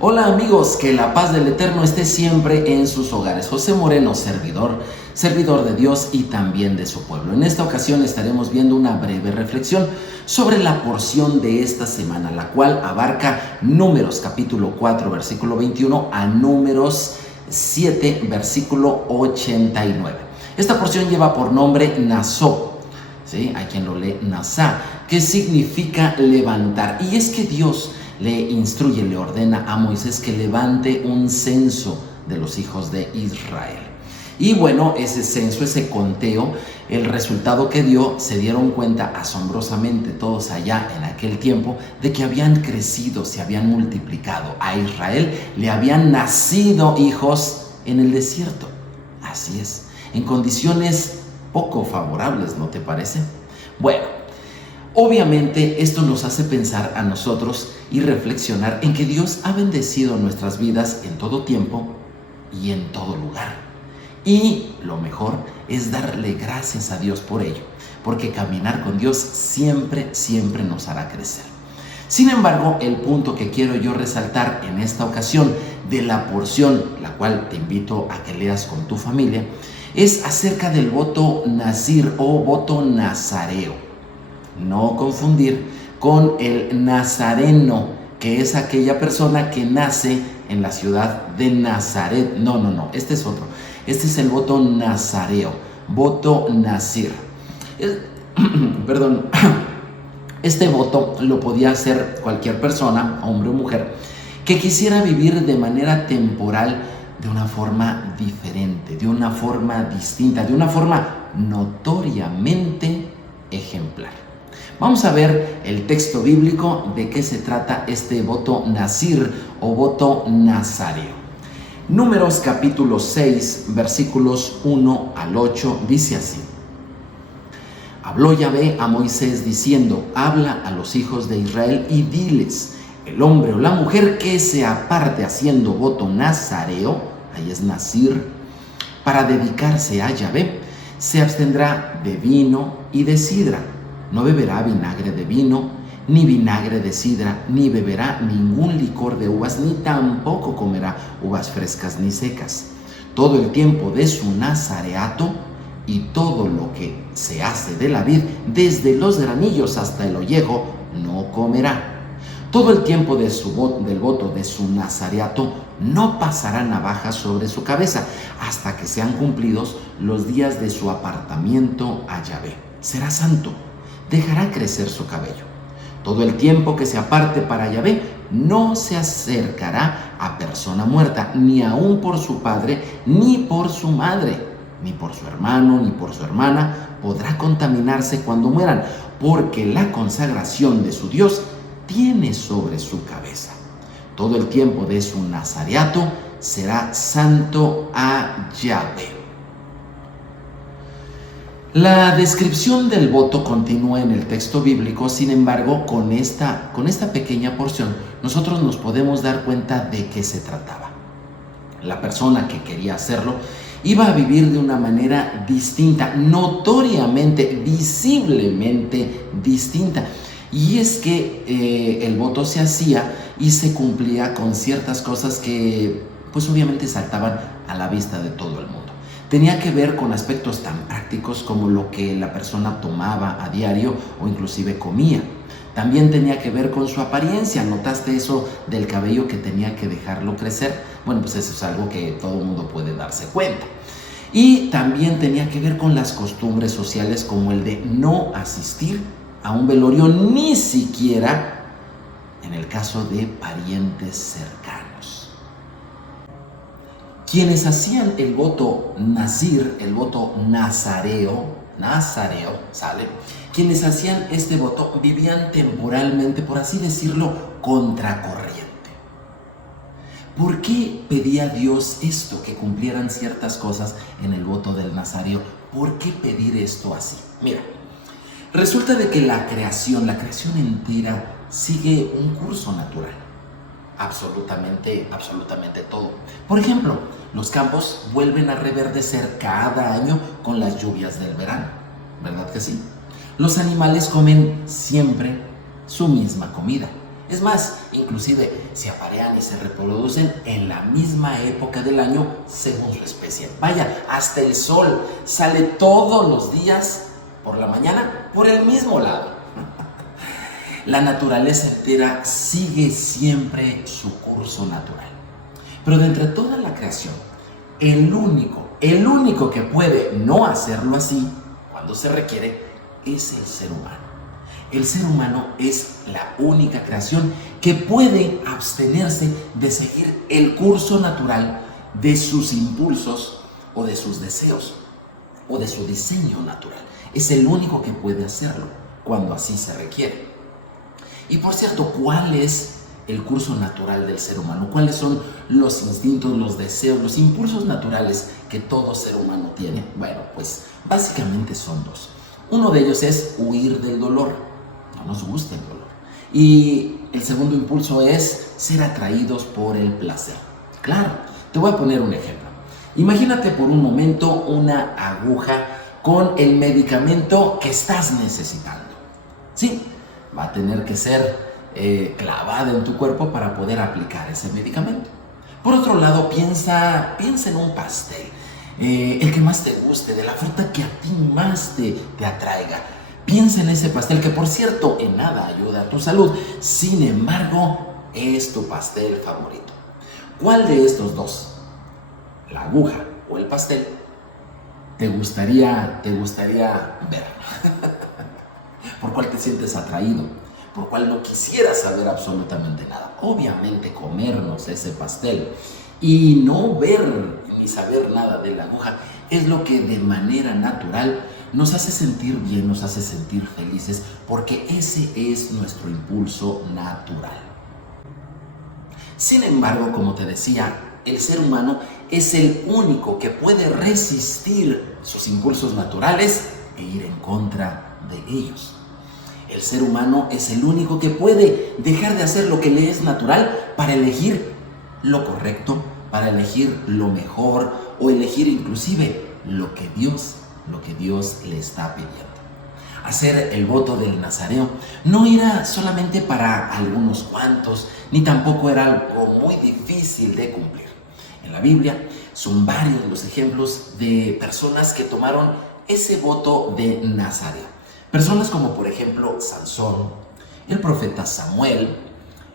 Hola amigos, que la paz del Eterno esté siempre en sus hogares. José Moreno, servidor de Dios y también de su pueblo. En esta ocasión estaremos viendo una breve reflexión sobre la porción de esta semana, la cual abarca Números capítulo 4, versículo 21 a Números 7, versículo 89. Esta porción lleva por nombre Nazó, ¿sí? Hay quien lo lee Nazá, que significa levantar. Y es que Dios le instruye, le ordena a Moisés que levante un censo de los hijos de Israel. Y bueno, ese censo, ese conteo, el resultado que dio, se dieron cuenta asombrosamente todos allá en aquel tiempo de que habían crecido, se habían multiplicado. A Israel le habían nacido hijos en el desierto. Así es, en condiciones poco favorables, ¿no te parece? Bueno, obviamente esto nos hace pensar a nosotros y reflexionar en que Dios ha bendecido nuestras vidas en todo tiempo y en todo lugar. Y lo mejor es darle gracias a Dios por ello, porque caminar con Dios siempre nos hará crecer. Sin embargo, el punto que quiero yo resaltar en esta ocasión de la porción, la cual te invito a que leas con tu familia, es acerca del voto nazir o voto nazareo. No confundir con el nazareno, que es aquella persona que nace en la ciudad de Nazaret. No, este es otro. Este es el voto nazareo, voto nazir. Perdón. Este voto lo podía hacer cualquier persona, hombre o mujer, que quisiera vivir de manera temporal de una forma diferente, de una forma distinta, de una forma notoriamente ejemplar. Vamos a ver el texto bíblico de qué se trata este voto nazir o voto nazareo. Números capítulo 6, versículos 1 al 8, dice así: Habló Yahvé a Moisés diciendo: habla a los hijos de Israel y diles: el hombre o la mujer que se aparte haciendo voto nazareo, ahí es nazir, para dedicarse a Yahvé, se abstendrá de vino y de sidra. No beberá vinagre de vino, ni vinagre de sidra, ni beberá ningún licor de uvas, ni tampoco comerá uvas frescas ni secas. Todo el tiempo de su nazareato y todo lo que se hace de la vid, desde los granillos hasta el ollejo, no comerá. Todo el tiempo del voto de su nazareato no pasará navaja sobre su cabeza, hasta que sean cumplidos los días de su apartamiento a Yahvé. Será santo. Dejará crecer su cabello. Todo el tiempo que se aparte para Yahvé, no se acercará a persona muerta, ni aun por su padre, ni por su madre, ni por su hermano, ni por su hermana, podrá contaminarse cuando mueran, porque la consagración de su Dios tiene sobre su cabeza. Todo el tiempo de su nazareato será santo a Yahvé. La descripción del voto continúa en el texto bíblico. Sin embargo, con esta pequeña porción, nosotros nos podemos dar cuenta de qué se trataba. La persona que quería hacerlo iba a vivir de una manera distinta, notoriamente, visiblemente distinta. Y es que el voto se hacía y se cumplía con ciertas cosas que, pues obviamente, saltaban a la vista de todo el mundo. Tenía que ver con aspectos tan prácticos como lo que la persona tomaba a diario o inclusive comía. También tenía que ver con su apariencia. ¿Notaste eso del cabello que tenía que dejarlo crecer? Bueno, pues eso es algo que todo el mundo puede darse cuenta. Y también tenía que ver con las costumbres sociales, como el de no asistir a un velorio, ni siquiera en el caso de parientes cercanos. Quienes hacían el voto nazir, el voto nazareo, ¿sale? Quienes hacían este voto vivían temporalmente, por así decirlo, contracorriente. ¿Por qué pedía Dios esto, que cumplieran ciertas cosas en el voto del nazareo? ¿Por qué pedir esto así? Mira, resulta de que la creación entera sigue un curso natural. Absolutamente todo. Por ejemplo, los campos vuelven a reverdecer cada año con las lluvias del verano, ¿verdad que sí? Los animales comen siempre su misma comida. Es más, inclusive se aparean y se reproducen en la misma época del año según su especie. Vaya, hasta el sol sale todos los días por la mañana por el mismo lado. La naturaleza entera sigue siempre su curso natural. Pero de entre toda la creación, el único que puede no hacerlo así cuando se requiere es el ser humano. El ser humano es la única creación que puede abstenerse de seguir el curso natural de sus impulsos o de sus deseos o de su diseño natural. Es el único que puede hacerlo cuando así se requiere. Y por cierto, ¿cuál es el curso natural del ser humano? ¿Cuáles son los instintos, los deseos, los impulsos naturales que todo ser humano tiene? Bueno, pues básicamente son dos. Uno de ellos es huir del dolor. No nos gusta el dolor. Y el segundo impulso es ser atraídos por el placer. Claro, te voy a poner un ejemplo. Imagínate por un momento una aguja con el medicamento que estás necesitando. Sí, va a tener que ser clavada en tu cuerpo para poder aplicar ese medicamento. Por otro lado, piensa en un pastel, el que más te guste, de la fruta que a ti más te atraiga. Piensa en ese pastel que, por cierto, en nada ayuda a tu salud. Sin embargo, es tu pastel favorito. ¿Cuál de estos dos, la aguja o el pastel, te gustaría ver? ¿Por cuál te sientes atraído? ¿Por cuál no quisieras saber absolutamente nada? Obviamente comernos ese pastel y no ver ni saber nada de la aguja es lo que de manera natural nos hace sentir bien, nos hace sentir felices, porque ese es nuestro impulso natural. Sin embargo, como te decía, el ser humano es el único que puede resistir sus impulsos naturales e ir en contra de ellos. El ser humano es el único que puede dejar de hacer lo que le es natural para elegir lo correcto, para elegir lo mejor o elegir inclusive lo que Dios le está pidiendo. Hacer el voto del Nazareo no era solamente para algunos cuantos, ni tampoco era algo muy difícil de cumplir. En la Biblia son varios los ejemplos de personas que tomaron ese voto de Nazareo. Personas como por ejemplo Sansón, el profeta Samuel,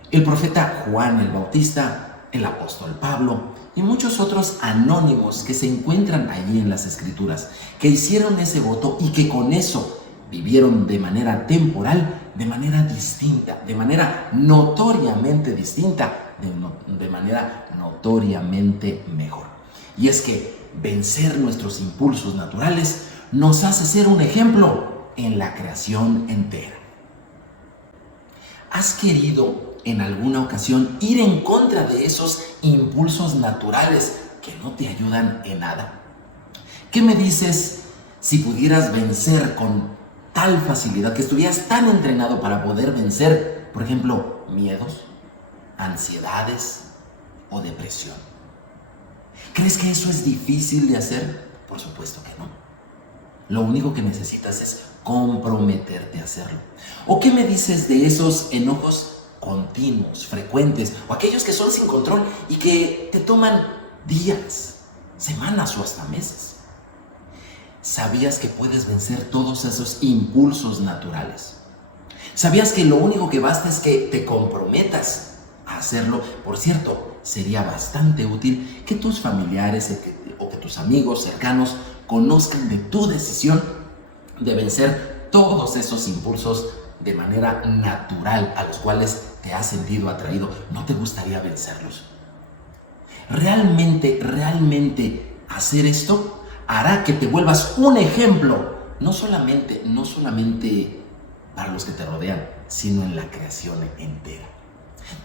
el profeta Juan el Bautista, el apóstol Pablo y muchos otros anónimos que se encuentran allí en las Escrituras, que hicieron ese voto y que con eso vivieron de manera temporal, de manera distinta, de manera notoriamente distinta, de manera notoriamente mejor. Y es que vencer nuestros impulsos naturales nos hace ser un ejemplo en la creación entera. ¿Has querido en alguna ocasión ir en contra de esos impulsos naturales que no te ayudan en nada? ¿Qué me dices si pudieras vencer con tal facilidad, que estuvieras tan entrenado para poder vencer, por ejemplo, miedos, ansiedades o depresión? ¿Crees que eso es difícil de hacer? Por supuesto que no. Lo único que necesitas es comprometerte a hacerlo. ¿O qué me dices de esos enojos continuos, frecuentes, o aquellos que son sin control y que te toman días, semanas o hasta meses? ¿Sabías que puedes vencer todos esos impulsos naturales? ¿Sabías que lo único que basta es que te comprometas a hacerlo? Por cierto, sería bastante útil que tus familiares o que tus amigos cercanos conozcan de tu decisión de vencer todos esos impulsos de manera natural a los cuales te has sentido atraído. ¿No te gustaría vencerlos? Realmente hacer esto hará que te vuelvas un ejemplo, no solamente para los que te rodean, sino en la creación entera.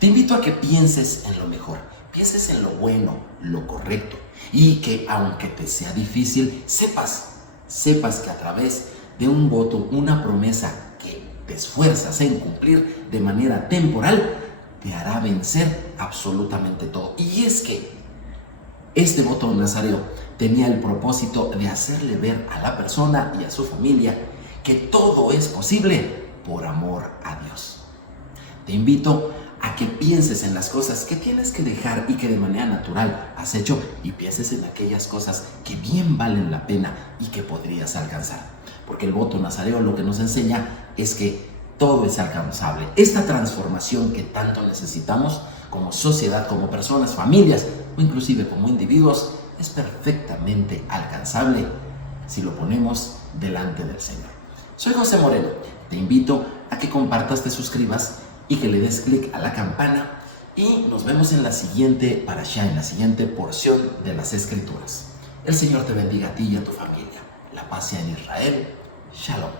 Te invito a que pienses en lo mejor, pienses en lo bueno, lo correcto, y que aunque te sea difícil, sepas que a través de un voto, una promesa que te esfuerzas en cumplir de manera temporal, te hará vencer absolutamente todo. Y es que este voto nazareo tenía el propósito de hacerle ver a la persona y a su familia que todo es posible por amor a Dios. Te invito a que pienses en las cosas que tienes que dejar y que de manera natural has hecho, y pienses en aquellas cosas que bien valen la pena y que podrías alcanzar. Porque el voto nazareo lo que nos enseña es que todo es alcanzable. Esta transformación que tanto necesitamos como sociedad, como personas, familias o inclusive como individuos, es perfectamente alcanzable si lo ponemos delante del Señor. Soy José Moreno. Te invito a que compartas, te suscribas y que le des clic a la campana, y nos vemos en la siguiente parashá, en la siguiente porción de las Escrituras. El Señor te bendiga a ti y a tu familia. La paz sea en Israel. Shalom.